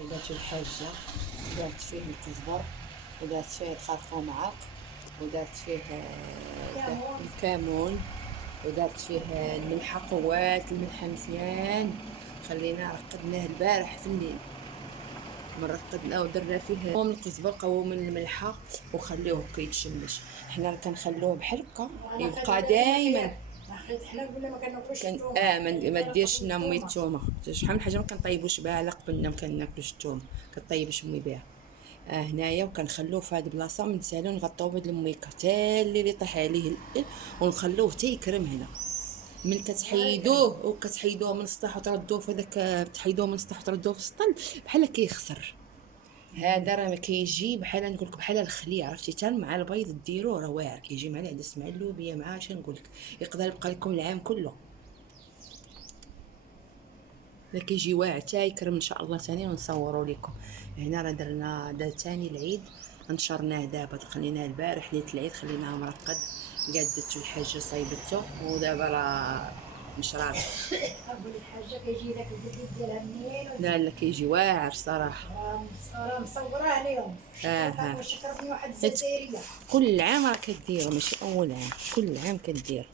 صيدات الحاجة، دارت فيه الكزبر، ودارت فيه الخرقوم معاق، ودارت فيه الكمون، ودارت فيه الملحة قوات الملحة مزيان. خليناه رقدناه البارح في الليل، مرقدناه ودرنا فيه قوم القزبر قوم الملحة وخليوه كيتشمش. حنا كنخلوه بحال هكا يبقى دائما. حنا قلنا ما كناكلوش كان الثومه ما ديرش لنا امي الثومه، شحال من حاجه ما كنطيبوش بها على قبلنا ما كناكلوش الثومه، كطيبش امي بها. هنايا وكنخلوه في هذه البلاصه ونسالو نغطيو بهاد الميكه حتى اللي يطيح عليه ونخلوه حتى يكرم هنا. من كتحيدوه وكتحيدوه من السطح وتردوه في هذاك، تحيدوه من السطح وتردوه في السطل بحال كيخسر. هذا راه ما كيجي بحال نقول لك بحال الخليه، عرفتي حتى مع البيض ديروه راه واعر، كيجي مع العدس مع اللوبيا مع اش نقول لك، يقدر يبقى لكم العام كله. لا كيجي واعر حتى يكرم ان شاء الله ثاني ونصوروا لكم. هنا راه درنا ثاني العيد، نشرناه دابا، خليناه البارح ليله العيد خليناه مرقد، قادت الحاجه صايبته ودابا راه مشراب. اقول الحاجه كيجي داك البديل ديالها منين لا كيجي واعر صراحه. راه مصوراه اليوم ها شكرتني واحد هت- الجزائريه. كل عام راه كديروا، ماشي اول عام، كل عام كدير.